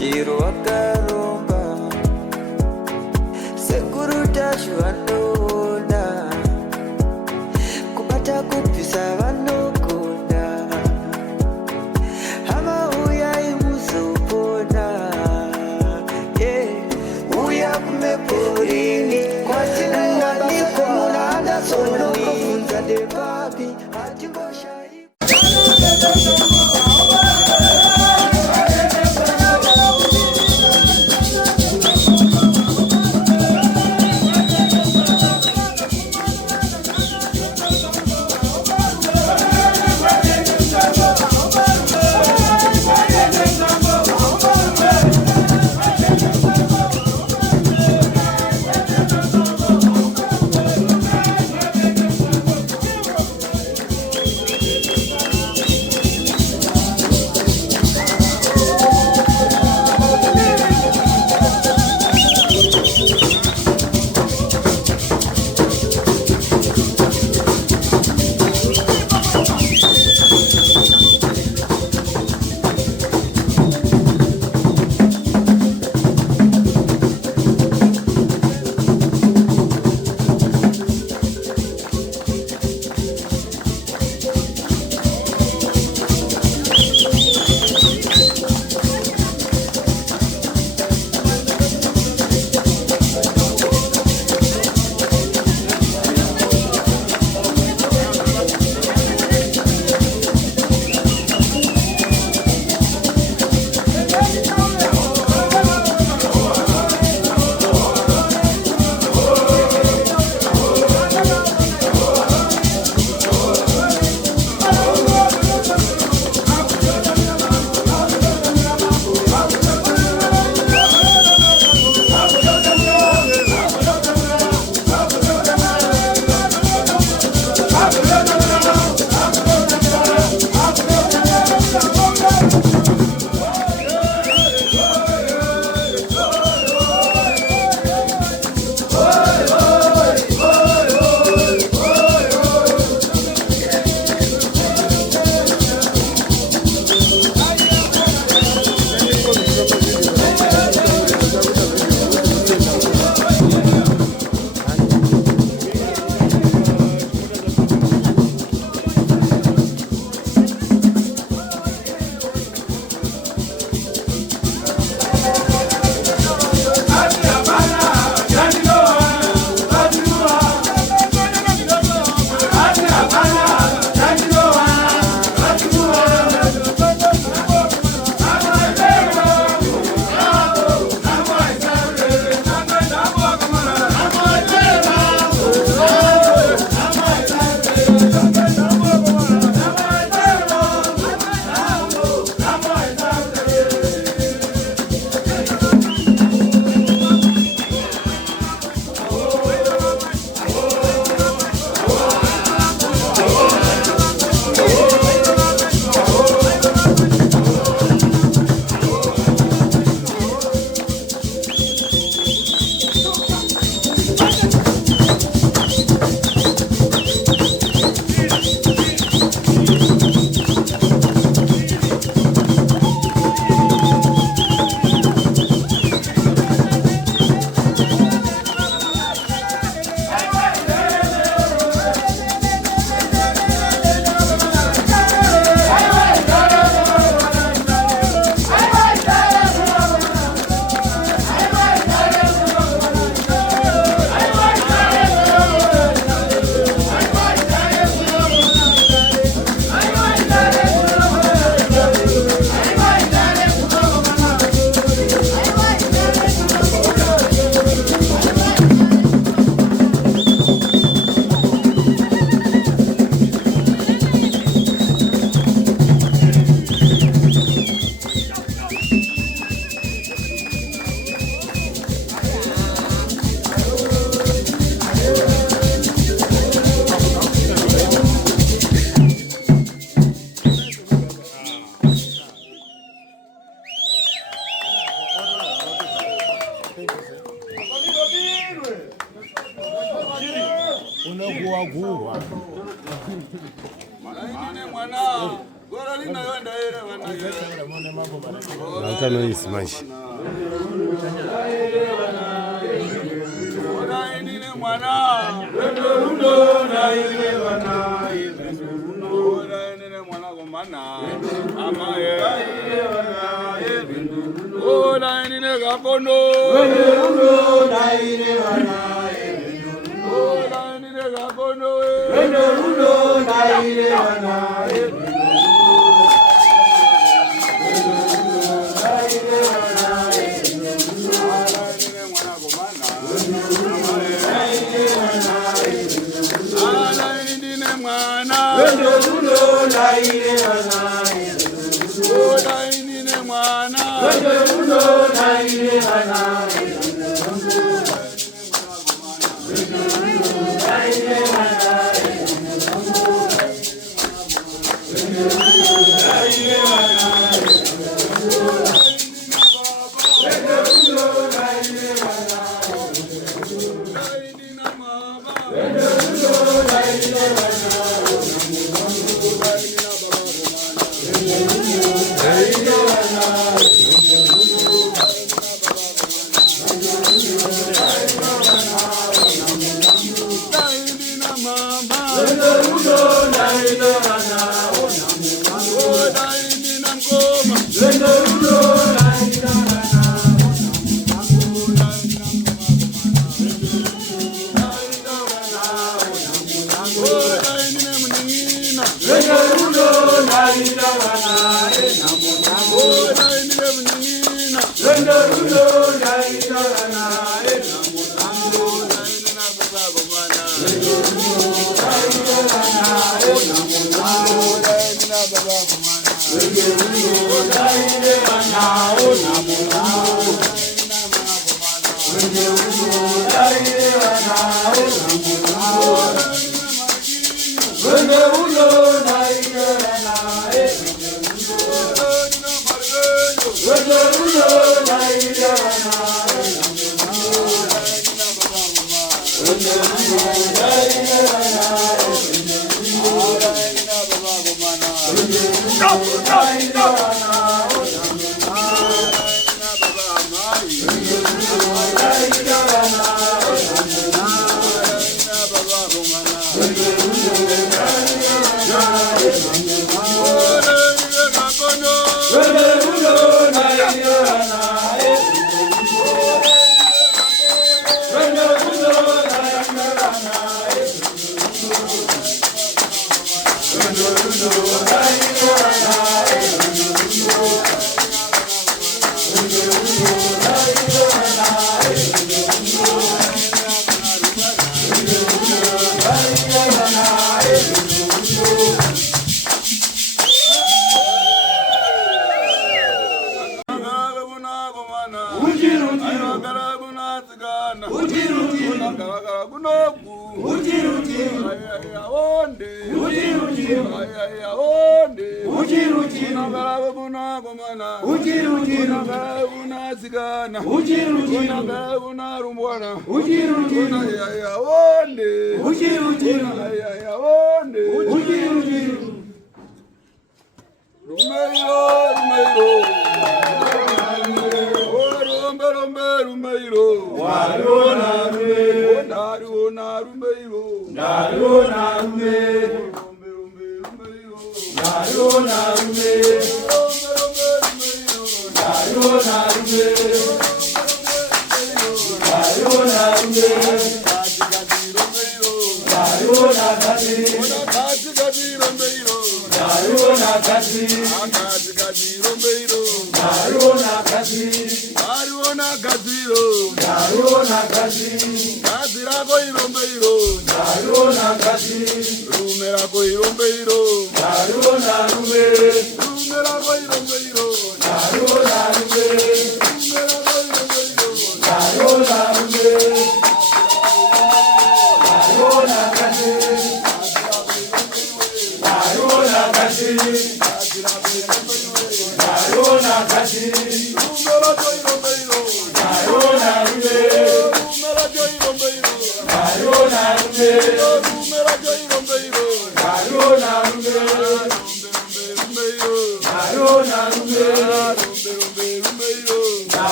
chiro wakaromba sekuru tacho vanona kubata kupisa vanogona hama uyai muzopona uya kumeporini kwatinanganikwa munada sonokofunza depapi hatingoshai unakuwa kuwa. Mane mwana Tano hii smash.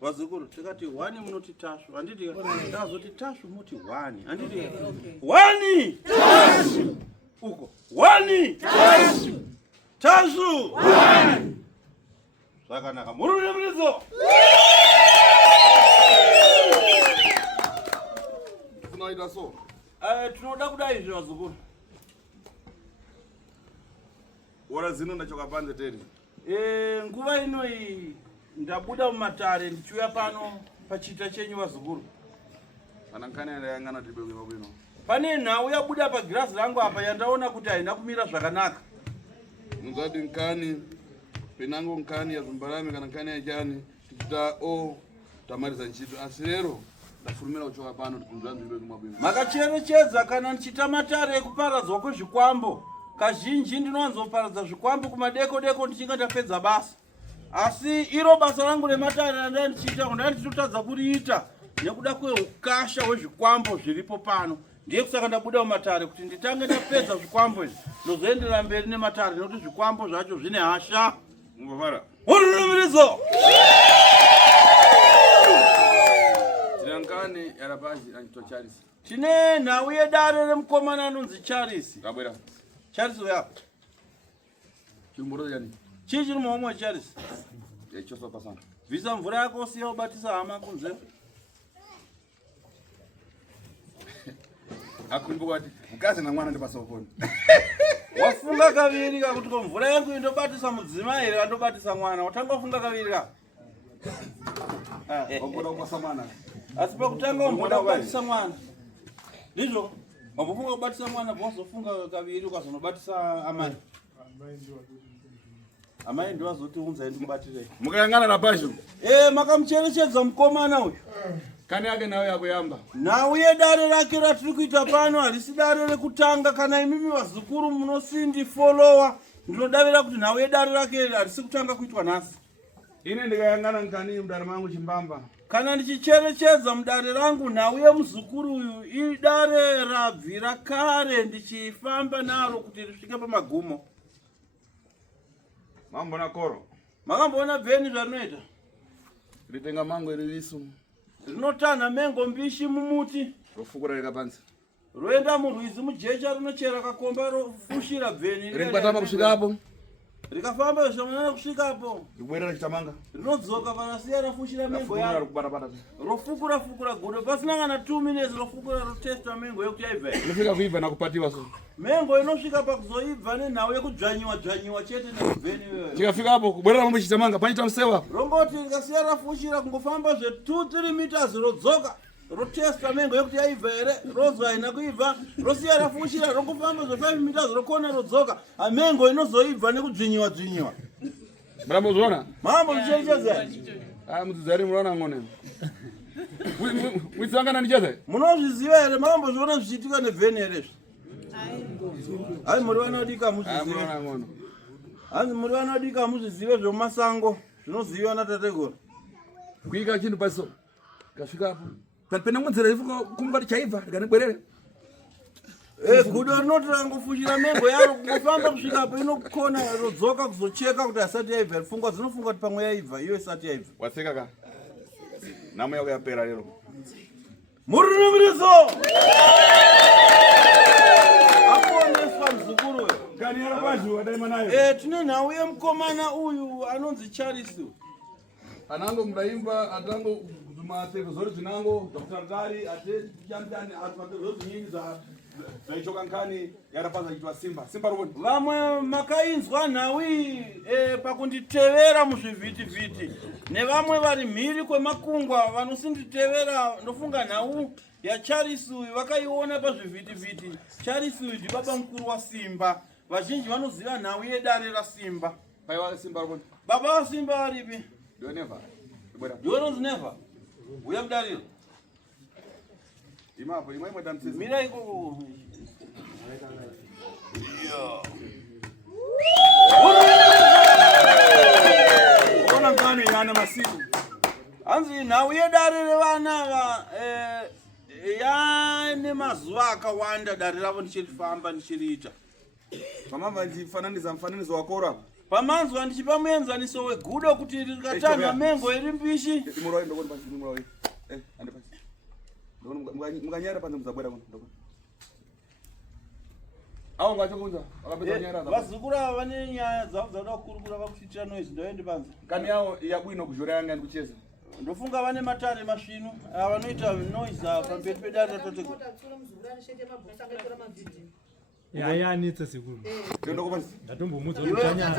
Wazukuru tikati wani munoti tashu anditi ndazoti tashu muti wani anditi wani tashu uko wani tashu wani saka murune mlizo tunaida so tunoda kudai izvo wazukuru ora zino ndachoka panze teni nguva ino iyi ndabuda mumatare ndichiuya pano pachita chenyu wazukuru. Kana nkani yangana tibe bwino bwino. Pane nhau yabuda pagirazi rangu apa yandaona kuti haina kumira zvakanaka. Muzadi nkani penango nkani ya Zumbarame kana nkani ya Jani tikita tamaliza nchito asirero ndafurumira kuchoka pano tikunzanzu ibe kumwa bwino. Makacherechedza kana nchita matare ekuparadzwa kwezvikwambo. Kazhinji ndinowanzoparadza zvikwambo kumadeko deko ndichinga ndapedza basa. Asi iro basa rangu rematare randandichita ndanditotadza kuriita nekuda kweukasha hwezvikwambo zviripo pano. Ndiye kusaka ndabuda mumatare kuti nditange ndapedza zvikwambo izvi ndozoendera mberi nematare nekuti zvikwambo zvacho zvine hasha. Ngovara. Urumirizo. Tinankani yarapaji anito Charles. Tine nhau yedare remukomana anonzi Charles. Kabwera. Charles uya. Chimboro yani. Chichi rumomwe Charles. Choso pasana. Visa mvura yako siya ubatisa hama kunze. Akumbuka kwati ukazi na mwana ndipasoponi. Wafunga kaviri kakuti ko mvura yangu indobatisa mudzimai ere kandobatisa mwana. Watanga wafunga kaviri ka. Wabuda kupasa mwana. Asi pakutanga umboda kubatisa mwana. Ndizvo. Wabufunga kubatisa mwana bozofunga kaviri ukazonobatisa amai. Amai ndo azoti unza ndikubatire. Mukayangana na pasho. Makamucherechedza mukomana uyu. Kani yake nawe yakuyamba. Nhau yedare rake ratiri kuita pano harisi dare rekutanga kana imimi vazukuru munosindi follower ndinodavira kuti nhau yedare rake harisi kutanga kuitwa nhasi. Ine ndikayangana nkani mudare mangu chimbamba. Kana ndichicherechedza mudare rangu nhau yemuzukuru uyu idare rabvira kare ndichifamba naro kuti risvike pamagumo. Mambona koro. Makamboona bveni zvarinoita. Ritenga mango irivisu. Rinotana mengo mbishi mumuti. Rofukura reka pansi. Roenda murwizi mujecha rinochera kakomba rofushira bveni. Rinkwatama kusvika hapo. Rikafamba zvamanana kusvika hapo. Ribwerera chitamanga. Rinodzoka parasiya rafushira mengo yaro. Rokubata-bata. Rofukura gudo pasina kana 2 minutes rofukura rotesta mengo yokuti yaibva. Inofika kuibva nakupatiwa so. Mengo inosvika pakuzoibva nenhau yekudzvanyiwa chete nekubveni wewe. Tikafika hapo kubwerera mambo chitamanga panita musewa. Rongoti rikasiya rafushira kungofamba zve 2-3 meters rodzoka. Rotesta mengo yokuti yaibva ere rozwa haina kuibva rosiya rafushira rongofamba zve 5 meters rokona rodzoka amengo inozoibva nekudzvinyiwa. Brambo zona. Mambo zvicherechedza. Mudzidzari murona ngone. Witsangana nicheze. Munozviziva ere mambo zviona zvichiitika nevheni ere? Ai muri vanodika muzvizive. Ai muri vanodika muzvizive zvomasango zvinoziviwa natateguru. Kuika chinhu paso. Kasvika hapo. Pena munzira ifuka kumba chaibva rikanibwerere. Gudo rinoti rangofushira mengo yaro kungofamba kusvika hapo inokona rodzoka kuzocheka kuti asati yaibva. Pfungwa dzinofunga kuti pamwe yaibva iyo isati yaibva. Waseka ka. Namu yako yapera lero. Murunumiriso. Aponeswa mzukuru. Gani yaro kwanju wadai nayo. Tine nauye mkomana uyu anonzi Charles. Anango mraimba atango zumate zori zinango Dr. Gari ate jamjani atapata zote nyingi za zaichoka nkani yarapaza kitwa Simba robot. Vamwe makainzwa nawi pakunditevera muzvivhiti ne vamwe vari mhiri kwemakungwa vanosinditevera ndofunga nhau ya Charles uyu vakaiona pazvivhiti. Charles uyu ndibaba mukuru wa Simba. Vazhinji vanoziva nhau yedare raSimba. Paiwa Simba robot. Baba wa Simba varipi? Never. Yoronzi never. Uya kudariro. Imapo imwe damsiza. Mira iko. Yo. Ona ngani yana masiku. Anzi nhau yedare revana yane mazuva akawanda dare ravo ndichirifamba ndichiriita. Pamamba ndifananiza mfananizo wakora. Pamanzwa ndichipa muenzaniso wegudo kuti rikatana mengo iri mbishi. Imuroi ndokoni pasi imuroi. Ande pasi. Ndokoni mukanyara panze muzabwera kuno ndokoni. Awo ngachokunza akapedza nyara. Vazukura vane nyaya dzavo dzauda kukurukura vakuchitira noise ndoende panze. Kani yawo yabwino kuzhora yanga ndikucheza. Ndofunga vane matare masvinu vanoita noise pamberi pedare ratoteko. Ya nitsa sikuru. Ndoko pasi. Ndatombomudza kutanya.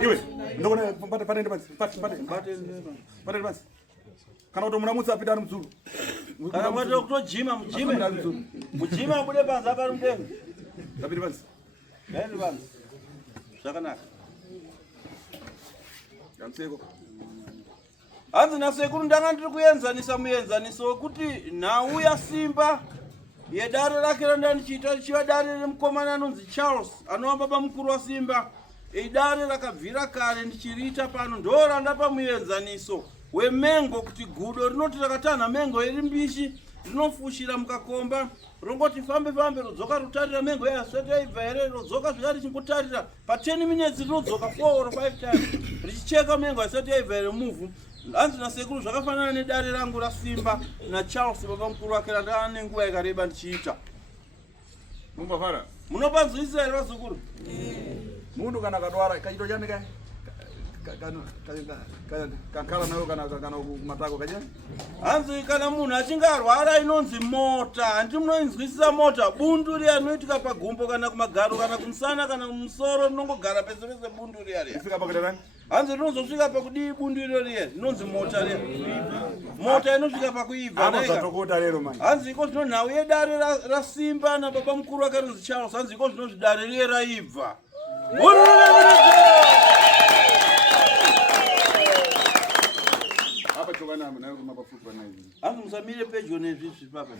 Iwe ndokona pate pate pasi. Kana kuti munamutsa apita ari muzulu. Kana mwatoda kutojima mujima bude panze apa mudenga. Apita pasi. Ndaende panze. Zvakanaka. Yamseko. Hanzi nasekuru ndanga ndiri kuenzanisa muenzaniso wekuti nhau yaSimba yedare rake randandichiita richiva dare remukomana anonzi Charles anova baba mukuru wa Simba. Idare rakabvira kare ndichiriita pano ndo randapa muenzaniso wemengo kuti gudo rinoti rakatana mengo iri mbishi rinofushira mukakomba rongoti fambe rodzoka rutarira mengo yasati yaibva here rodzoka zvika richingotarira pa 10 minutes rinodzoka 4 or 5 times richicheka mengo yasati yaibva here muvhu. Hanzi nasekuru zvakafanana nedare rangu raSimba naCharles baba mukuru wake randava nenguva yakareba ndichiita. Mumbafara. Munopanzwisisa here vazukuru? Mundu kana kadwara kachito chane kankala nayo kana matako kachani. Hanzi kana munhu achinge arwara inonzi mota. Handi munoinzwisisa mota. Bundu riya rinoitika pagumbo kana kumagaro kana kumusana kana kumusoro rinongogara pese pese bundu riya riya. Ifika pakuita nani? Hanzi rinozosvika pakudii bundu iro riya rinonzi mota riya. Mota inosvika pakuibva. Ano zatokota lero manje. Hanzi iko zvino nhau yedare raSimba nababa mukuru wake rinonzi Charles. Hanzi iko zvino zvidare riye raibva. Apa chokana nayo kumapafupa nayo. Hanzi musamire pedyo nezvizvi papa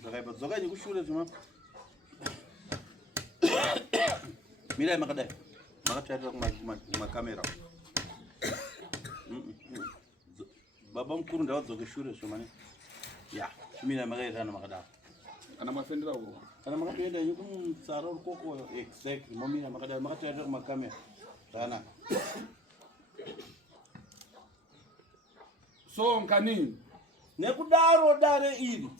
zvakaipa. Dzokai kushure zvima. Mirai makadai. Makatarira kumakamera. Baba mukuru ndavadzoke shure zvomane. Ya, mirai makairana makadaro. Kana mafendera uko. Kana makatoenda kumutsara urikokoyo exactly momira makadai makatarira kumakamera. Zvakanaka. So nkani Nekudaro dare iri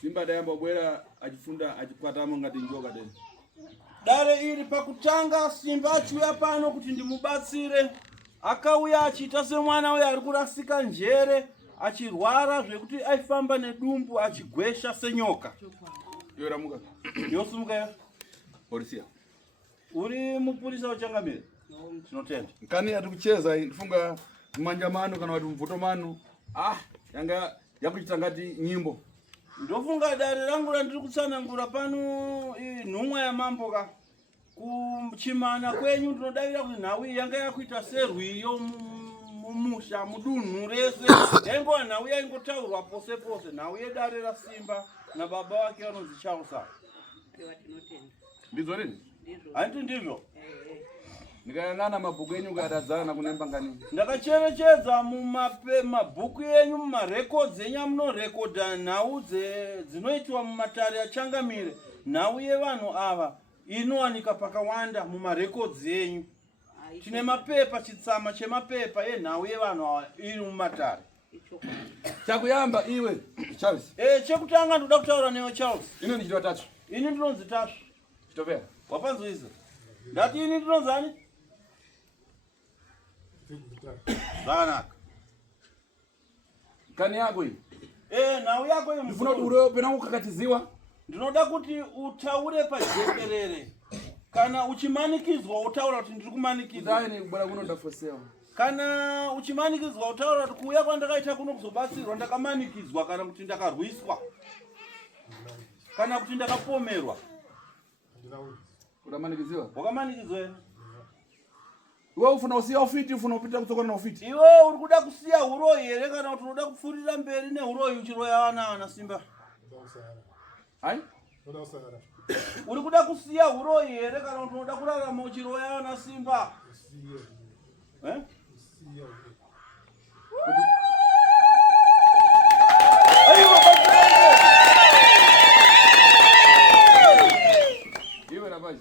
Simba dayamba bwera achifunda achikwatamo ngati njoka dai. dare iri pakutanga Simba achiuya pano kuti ndimubatsire. Akauya achiita semwana uyo ari kurasika njere achirwara zvekuti aifamba nedumbu achigwesha senyoka. Yoramuka. Yosumuka yo. Polisia. Uri mupurisa uchangamira. Tinotenda. Nkani atikucheza ndifunga manjamano kana wati mvutomano. Yanga yakuchita ngati nyimbo. Ndofunga dare rangu randiri kutsanangura pano nhumwa yamambo ka kuchimana kwenyu ndinodavira kuti nhau yanga yakuita serwiyo mumusha mudunhu rese yaingova nhau yaingotaurwa pose pose nhau yedare raSimba nababa wake vanonzi Charles. Ndizvo nini? Handiti ndizvo. Ndikayang'ana mabhuku enyu ukatadzana na kunemba ngani. Ndakacherechedza mumabhuku enyu mumarekodzi enyu amunorekodha nhau dzinoitwa mumatare achangamire. Nhau yevanhu ava inowanika pakawanda mumarekodzi enyu. Tine mapepa, chitsama chemapepa yenhau yevanhu ava iri mumatare. Chakuyamba iwe Charles. Chekutanga ndoda kutaura newe Charles. Ino ni chitatu. Ini ndinonzi Tasva. Chitovera. Wapanzwiza. Ndati ini ndinonzani? Zvakanaka. Kani yako hii? Nhau yako hii ndifuna kuti urewo pena kukakatiziwa. Ndinoda kuti utaure pajekerere. Kana uchimanikidzwa utaura kuti ndiri kumanikidzwa. Ndai nekubara kuno ndafosewa. Kana uchimanikidzwa utaura kuti kuuya kwandakaita kuno kuzobatsirwa ndakamanikidzwa kana kuti ndakarwiswa. Kana kuti ndakapomerwa. Ukamanikidziwa? Wakamanikidzwa ere? Iwe ufuna usiya ufiti, ufuna upita kutsokana na ufiti. Iwe uri kuda kusiya uroyi ere kana kuti unoda kupfurira mberi neuroyi uchiroya ana Simba? Hai? Uri kuda kusiya uroyi ere kana kuti unoda kurarama uchiroya ana Simba? Iwe rabaji.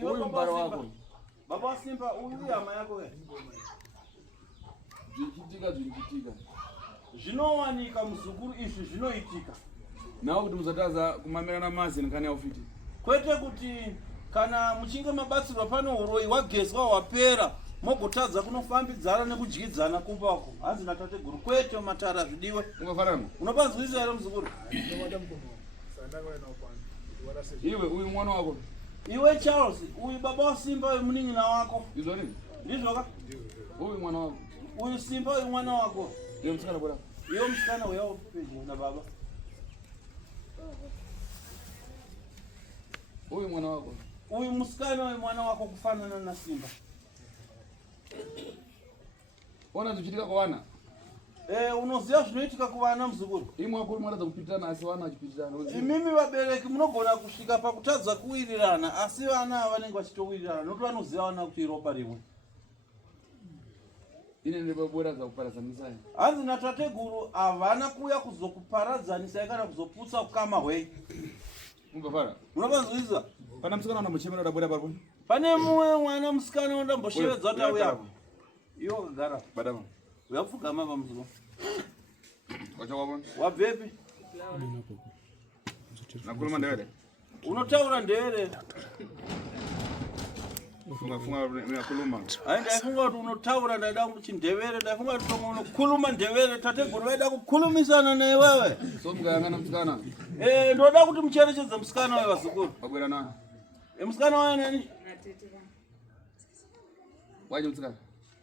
Iwe Baba Simba uyu yama yako ye. Zvichitika. Zvinowanika muzukuru izvi zvinoitika. Nawo kuti muzataza kumamira namazi nkani ya ufiti. Kwete kuti kana muchinge mabatsirwa pano uroyi wagezwa wapera mogotadza kunofambidzana nekudyidzana kumbako. Hanzi natate guru kwete matara zvidiwe. Ungafanana? Unopanzwisa ere muzukuru? Iwe uyu mwana wako. Iwe Charles, uyu baba wa Simba uyu munin'ina wako. Izvo nini? Ndizvo ka? Uyu mwana wako. Uyu Simba uyu mwana wako. Iwe msikana bora. Iwe msikana uyawo pedyo na baba. Uyu mwana wako. Uyu musikana uyu mwana wako kufanana na Simba. Ona zvichitika kwana. Unoziva zvinoitika kuvana muzukuru. Imwe wakuru mwaradza kupitirana asi vana vachipitirana. Imimi vabereki munogona kusvika pakutadza kuwirirana asi vana vanenge vachitowirirana nokuti vanoziva vana kuti ropa rimwe. Ine ndebabora za kuparadzanisai. Hanzi natateguru havana kuuya kuzokuparadzanisai kana kuzoputsa ukama hwei. Ungafara? Unopanzwisa? Pana musikana unamuchemera udabwera paripo? Pane mumwe mwana musikana undamboshevedza kuti auya. Iwo kagara. Badama. Uyapfugama pamuzukuru. Wachawabona? Wabvepi? Nakhuluma ndewere. Unotaura ndewere. Funga ngiyakhuluma. Hayi ndaifunga kuti unotaura ndaida kuchindevere, ndaifunga kuti unokhuluma ndevere, tateguru vaida kukhulumisana newewe. So mukayangana musikana? Ndoda kuti mucherechedze musikana wayo vazukuru. Wabwera na? Musikana wayo nani? Waje musikana?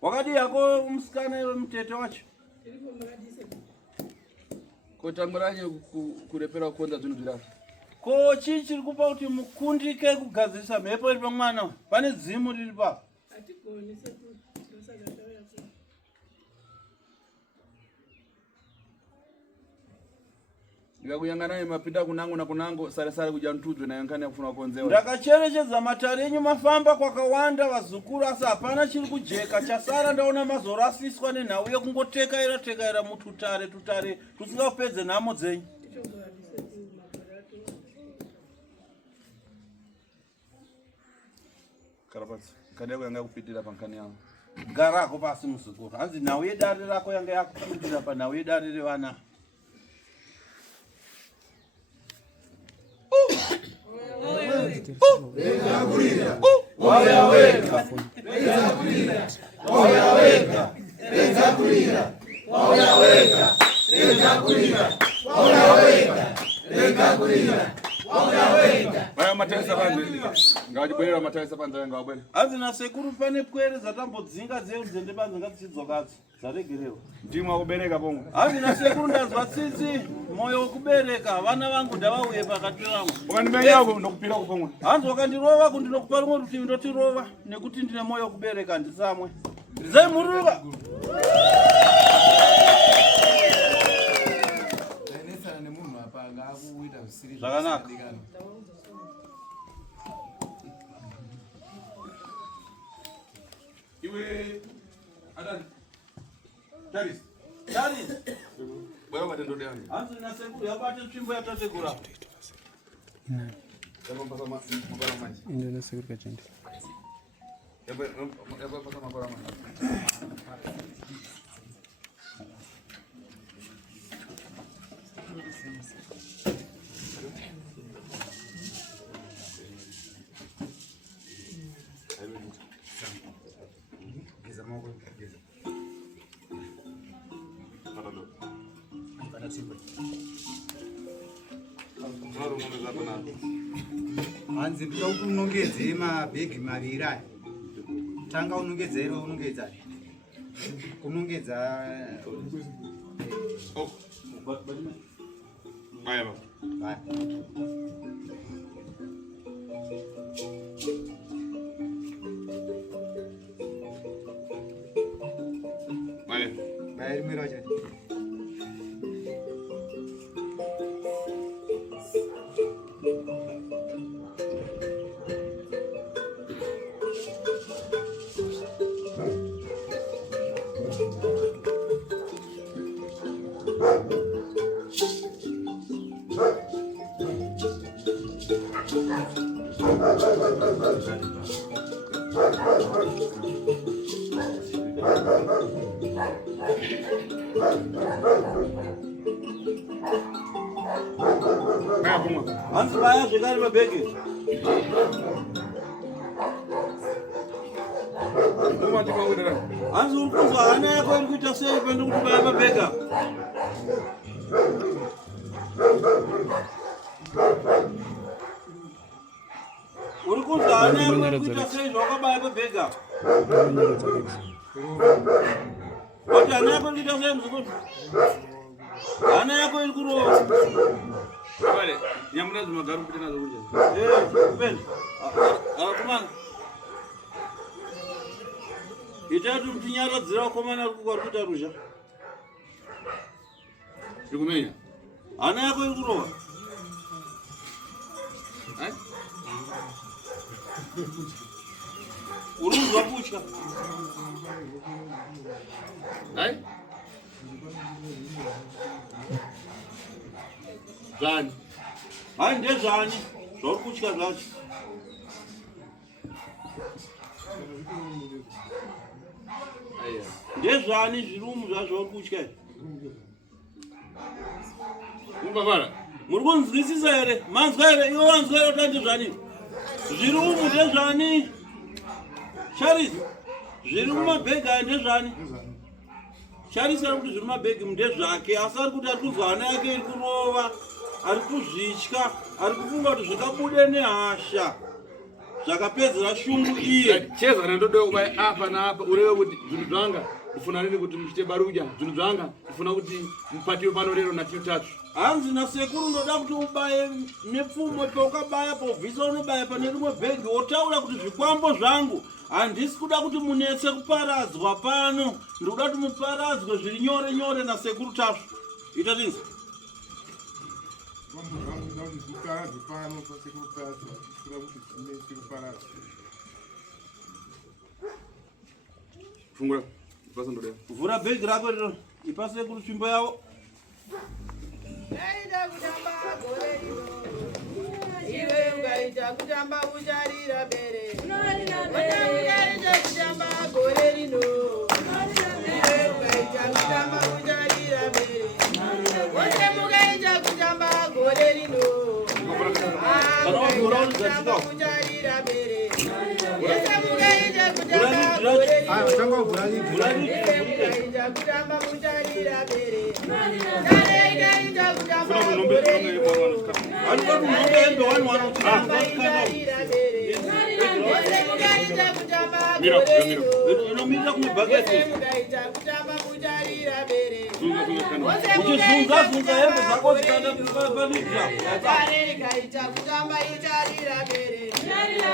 Wakadi yako musikana iwe mtete wacho. Ko tamuranye kurepera kukonza zvinhu zviraro. Ko chii chiri kupa kuti mukundike kugadzirisa mhepo iri pamwana? Pane dzimu riri pa. Ndikakuyangana mapinda kunango na kunango sare kuja ntudzwe nayo nkani yakufuna kukonzewa. Ndakacherechedza matare enyu mafamba kwakawanda vazukuru asi hapana chiri kujeka. Chasara ndaona mazorasiswa nenhau yekungotekaira mututare tusingapedze nhamo dzenyu. Karapatsi. Nkani yako yanga kupitira pankani yako. Garako pasi muzukuru. Hanzi nhau yedare rako yanga yakupitira panhau yedare revana. Vaya mataisa panze. Ngawajibwera mataisa panze ngawabwera. Hanzi nasekuru pane pwere dzatambodzinga dzenzende panze ngadzichidzokadzi dzaregerewa. Ndimwe wakubereka pomwe. Hanzi nasekuru ndazwa tsitsi moyo wekubereka vana vangu ndavauye pakati pevamwe. Ukandimenya yako ndokupira kupomwe. Hanzi wakandirova kundinokupa rumwe rutivi ndotirova nekuti ndine moyo wekubereka ndisamwe. Rizai muruva. Zvakanaka. Iwe Adani. Taris. Bwana matendo yangu. Hanzi nasekuru yabate nzvimbo yatategura. Yabo mpaka mabara manje. Ndio nasekuru kachindi. Yabo mpaka mabara manje. Hanzi ndoda kuti unongedze mabhegi maviri aya. Tanga unongedza iro unongedza. Kunongedza Baya. baya. Baya. Baya rimwe racho. Hanzi baya zvekare mabhegi. Hanzi uri kunzwa hana yako iri kuita sei pandi kuti baya mabhega? Uri kunzwa hana yako iri kuita sei zvawakabaya mabhega? Wati hana yako iri kuita sei muzukuru? Hana yako iri kurova. Vale, nyamuna zimagaru kuti nazo kunje. Ben. Kumana. Itatu mtinyaradzira komana kwari kuita ruzha. Ndikumenya. Hana yako iri kurova. Hai? Uri kuzwa kutya. Hai? Zani. Hai ndezvani zvauri kutya zvacho. Aya. Ndezvani zvirumu zvazvauri kutya. Umbavara. Muri kunzwisisa here? Manzwa here? Ivo vanzwa here kuti ndezvani? Zvirumu ndezvani? Charisi. Zviri mumabhegi aya ndezvani? Charisi ari kuti zviri mumabhegi ndezvake asi ari kuti ari kunzwa hana yake iri kurova. Ari kuzvitya, ari kufunga kuti zvikabude nehasha zvakapedzera shungu iye. Cheza nandoda kubai apa na apa ureve kuti zvinhu zvanga ufuna nini kuti muchite baruja zvinhu zvanga ufuna kuti mupatiwe pano lero na tatu. Hanzi nasekuru ndoda kuti ubaye nepfumo paukabaya pobvisa unobaya pane rimwe bhegi wotaura kuti zvikwambo zvangu handisi kuda kuti munetse kuparadzwa pano. Ndikuda kuti muparadzwe zviri nyore nyore nasekuru tasvo. Ita tinzi. Fungura. Pasa ndoda. Vhura bhegi rako riro ipase kurusvimbo yavo. Yaida kutamba gore rino. Iwe ungaita kutamba kucharira bere. Ungaita kutamba gore rino. Iwe ungaita kutamba kucharira bere. Wose mugaita kutamba gore rino. Kutamba kucharira bere. Wose mugaita kutamba gore rino. Ah, tanga burani. Ungaita kutamba kucharira bere. Inomira kumibhaketi. Uchizunza zunza hembe dzako dzikanda kufanira. Tarekaita kutamba icharira bere.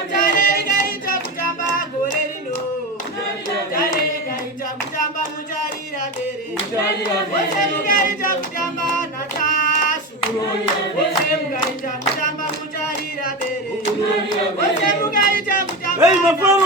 Tarekaita kutamba gore rino. Tarekaita kutamba mucharira bere. Wose mugaita kutamba natashu. Wose mugaita kutamba mucharira bere. Wose mugaita kutamba. Hey, mafaro.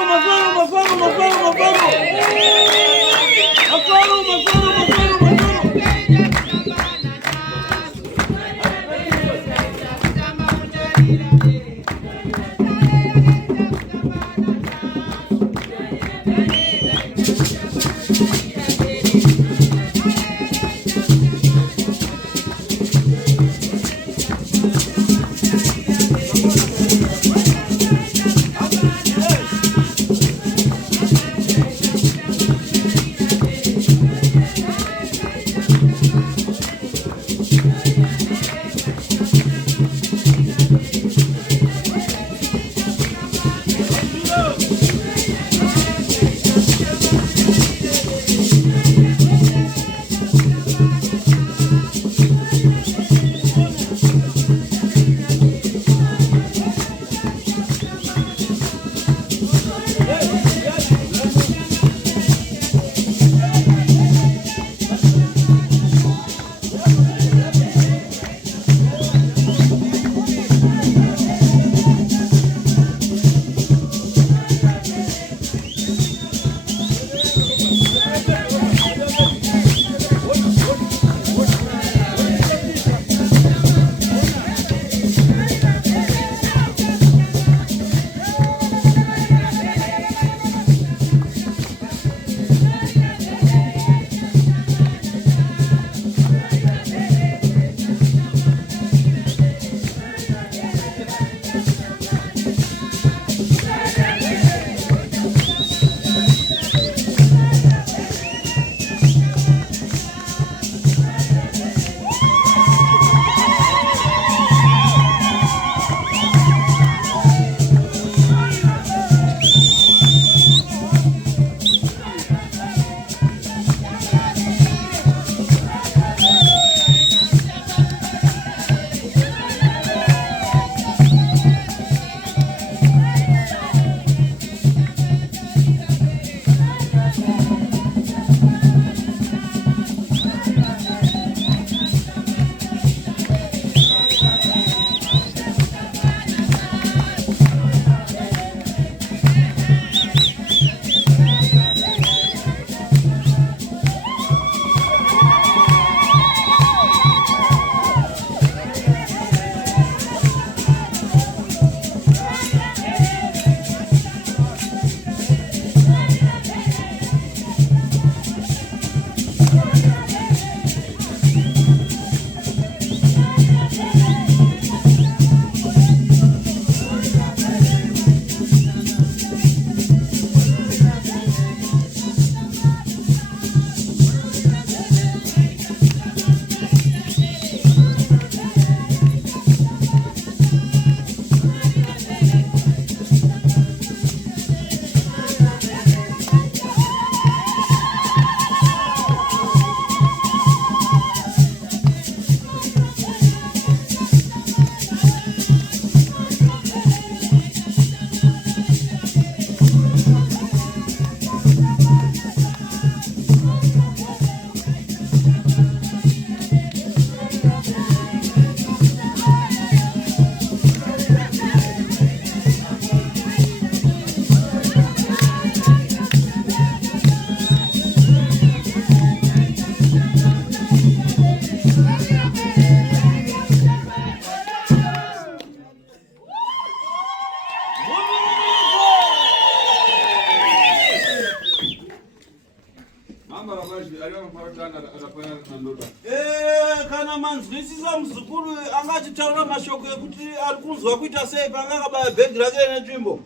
Kana manzwisisa mzukuru angachitaura mashoko ekuti ari kunzwa kuita sei panga akabaya bhegi rake netsvimbo.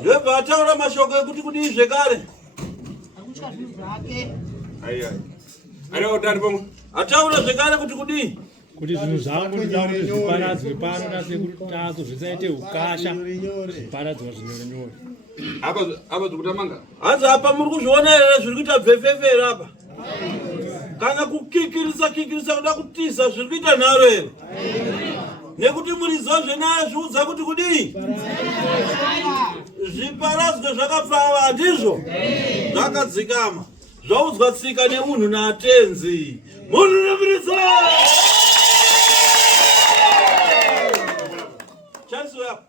Ndebva ataura mashoko ekuti kudii zvekare. Ataura zvekare kuti kudii. Kuti zvinhu zvangu ndinoda kuti zviparadzwe pano nasekuru tazo zvisaite ukasha zviparadzwa zvinyore-nyore. Apa zvikutamanga? Hanzi apa muri kuzviona here zviri kuita bvefefere apa? Kana kukikirisa kuda kutiza zviri kuita nharo here? Nekuti muriziva zvenaya zviudza kuti kudii? Zviparadzwe zvakapfava handizvo? Zvakadzikama. Zvaudzwa tsika neunhu natenzi. Munhu nemirisa! Chansi yapo.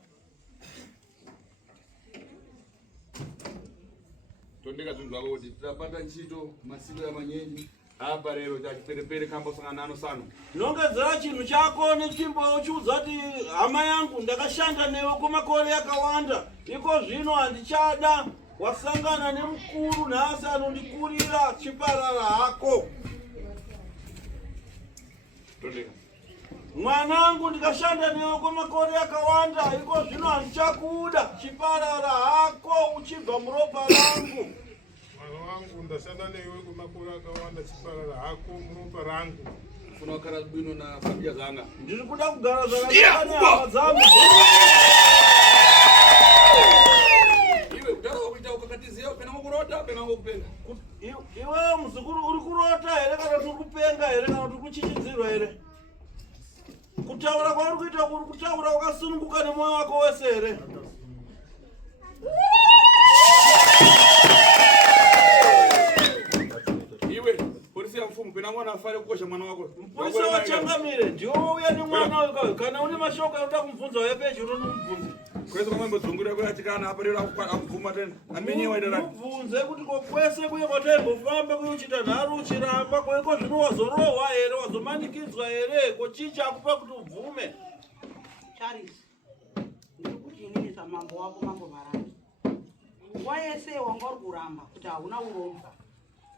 Tondeka zvinhu zvako kuti tirapata ntchito masiku yamanyenyi apa rero chachiperepere kambosangana nanosano. Ndinongedzera chinhu chako netsvimbo uchiudza kuti hama yangu ndakashanda newe kwemakore akawanda. Iko zvino handichada. Wasangana nemukuru nhasi anondikurira chiparara hako. Tondeka. Mwanangu ndikashanda newe kwemakore akawanda. Iko zvino handichakuda chiparara hako uchibva muropa rangu. wangu ndashanda newe kwemakore akawanda chiparara hako muropa rangu funa kugara bwino na familia zanga ndiri kuda kugara zvakanaka dzangu iwe kutaura kuita ukakatiziya pena ngokurota pena ngokupenga iwe muzukuru uri kurota here kana kuti uri kupenga here kana kuti uri kuchichidzirwa here kutaura kwauri kuita kuri kutaura wakasununguka nemwoyo wako wese here iwe polisi ya mfumu pena mwana afare kukosha mwana wako mupurisa wachangamire ndiwo uya nemwana wekawe kana une mashoko anoda kumubvunza wepeji unonomubvunze kwese kwamambodzungurira kuyatikana apa rero akubvuma tena amenyewa ida rani mubvunze kuti kwese kuye kwataimbofamba kuye uchita nharu uchiramba kweko zvino wazorohwa here wazomanikidzwa here kochicha akupa kuti ubvume Charles, ndiri kuti inini samambo wako mambo Varani. Nguva yese wanga uri kuramba kuti hauna uromba.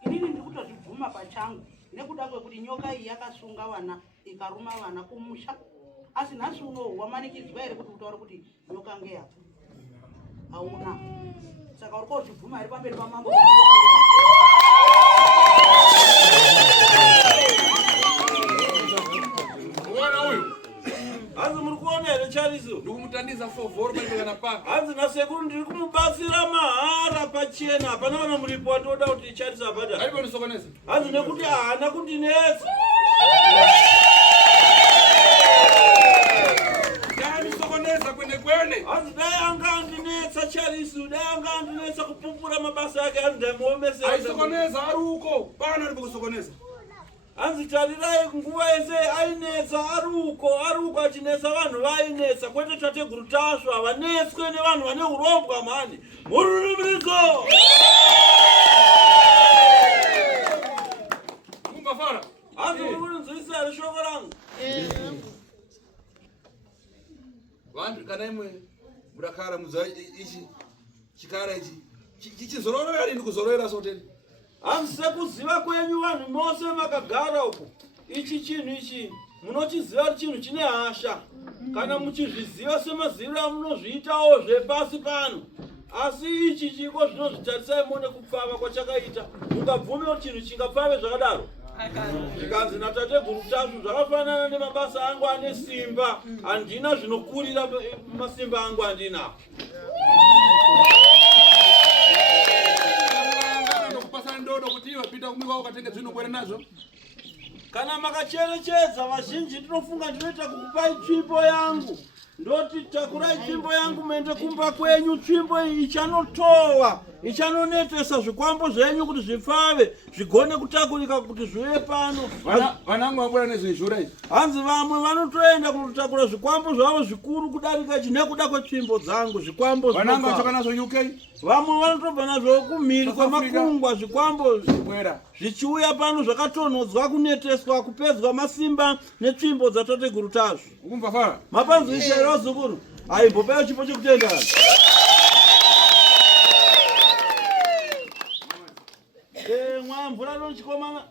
Inini ndiri kutozvibvuma pachangu nekuda kwekuti nyoka iyi yakasunga vana ikaruma vana kumusha. Asi nhasi unowu wamanikidzwa here kuti utaure kuti nyoka ngeyapo? Hauna. Saka uri kozvibvuma here pamberi pamambo kuti nyoka ngeyapo? mwana uyu hanzi muri kuona here Chariso ndikumutandiza fovhoro paikana paka hanzi nasekuru ndiri kumubatsira mahara pachena hapana kana muripo watoda kuti Chariso abhadhara aiponosokonesa hanzi nekuti haana kundinetsa ndanisokonesa kwene hanzi dai anga andinetsa Chariso dai anga andinetsa kupupura mabasa ake hanzi ndaimuomesera aisokonesa ari uko pana ari kusokonesa hanzi tarirai nguva yese ainetsa ari uko achinetsa vanhu vainetsa kwete tateguru tasvo havanetswe nevanhu vane urombwa mhani mururumiridzo kumbafara hanzi muri kurinzwisisa here shoko rangu vantu kana imwe murakara muza ichi chikara ichi chichizororera rini kuzororera soteni hanzi sekuziva kwenyu vanhu mose makagara uko ichi chinhu ichi munochiziva kuti chinhu chine hasha kana muchizviziva semaziviro amunozviitawo zvepasi pano asi ichi chiko zvinozvitarisai mone kupfava kwachakaita mungabvume kuti chinhu chingapfave zvakadaro zvikanzi natateguru tasvu zvakafanana nemabasa angu ane simba handina zvinokurira masimba angu handinawo ndodo kuti iwe pita kumwe kwako katenge zvinokwere nazvo kana makacherechedza vazhinji ndinofunga ndinoita kukupai tsvimbo yangu ndoti takurai tsvimbo yangu muende kumba kwenyu tsvimbo iyi ichanotowa ichanonetesa zvikwambo zvenyu kuti zvifave zvigone kutakurika kuti zvive pano vanangu vabura nezvezhura izvi hanzi vamwe vanotoenda kunotakura zvikwambo zvavo zvikuru kudarika ichi nekuda kwetsvimbo dzangu zvikwambo vanangu vachoka nazvo UK vamwe vanotobva nazvo kumhiri kwemakungwa zvikwambo bwera zvichiuya pano zvakatonhodzwa kuneteswa kupedzwa masimba netsvimbo dzatateguru tazvo ukumva fara mapanzwisha here vazukuru aimbopaiwo chipo chekutendana mwamvura nochikomana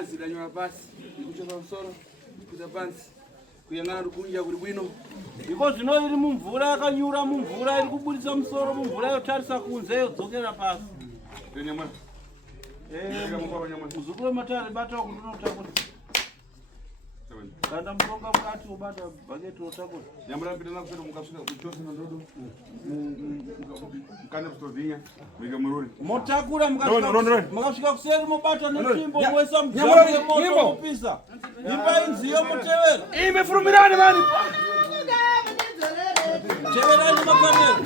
mazi danyora pasi ikuchoka msoro kuza pansi kuyang'ana rukunja kuri bwino iko zvino iri mumvura yakanyura mumvura iri kubudisa musoro mumvura yotarisa kunze yodzokera pasi nyamwa muzukuru matare bata kuti unotakura kana mutonga mukati ubata bhaketi otakura nyamura mpitana kusero mukasvika kuchose ndodo mukane kustovinya mwike mururi motakura mukasvika kuseri mobata netsvimbo moisa mmoto mopisa ipai nziyo mutevera imefurumirani mani teverani makamera